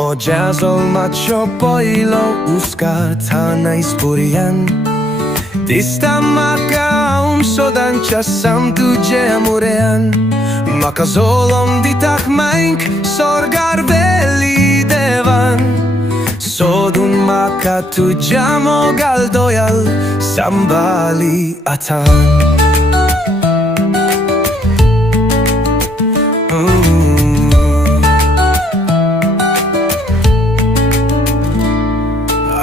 O jazzol macho poilo uskata ispurian Tista maka sodan czasem tudzie amurean Maka zolom ditak maink sorgar veli devan Sodun maka tuja mogal doyal sambali atan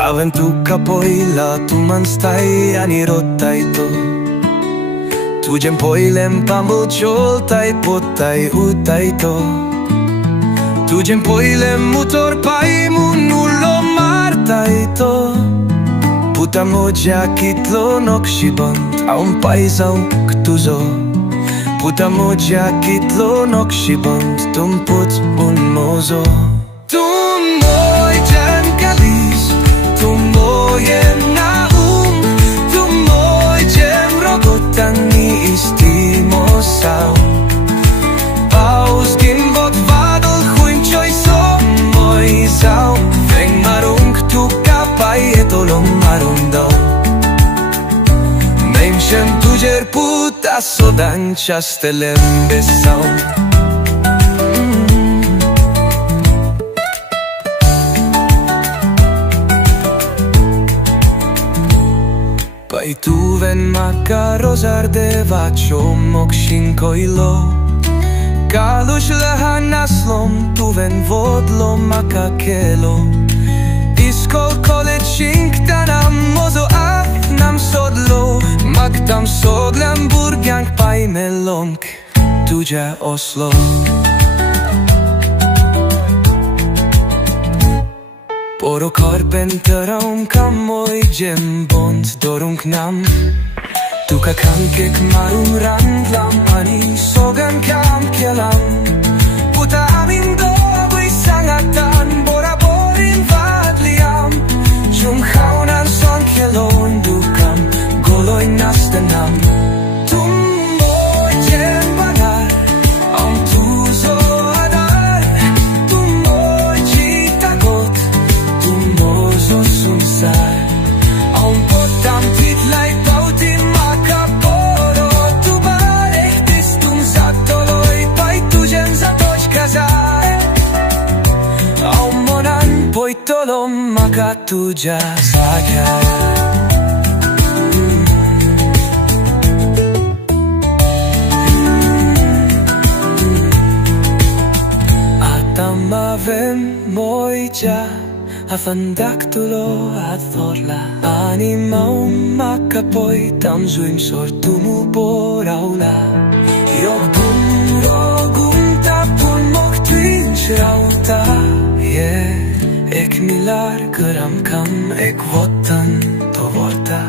Aventuca poi la tu man stai ani rottaito Tu gem poi lempambo choltai potai utaito Tu gem poi lem motor pai munullo martaito Puta moja kitlo nokshibont a un paisau ktuzo Puta moja kitlo nokshibont tum put un mozo Tum moj jan kalis Tum mojem naum, tum mojem rogotan ni istimo sau Pausgin vot vadel huinchoi som moj sau Veng marung tu kapai etolom marundau Mention tujer puta sodan chastelem besau Pai tu ven maka rozar de vacho mokshin koilo Kalush lehan aslom tu ven vodlo maka kelo Iskol kole chinktanam mozo af nam sodlo Magdam sodlam burgank pai melonk tuja Oslo Poro carpenteraum kam moj gem bond dorung nam Tuka kankek marum randlam ani sogan kam kelam Puta amin dobri sangatan bora borin vadliam Jung haunan son kelon dukam goloi nastanam Tum moj gem banar am tuzo adar Tum moj jitagot Sumsar Aun potam titlai pautin maka poro Tu barech distum zaktoloi pai tujem zatoch kazai Aun monan poitolom maka tuja zagai Atam avem moja Afandaktulo at thorla Animaum makapoi tam zuim sortumu boraula Yok rogum tapun moktrin shrauta Ek milar gram kam ek votan to vorta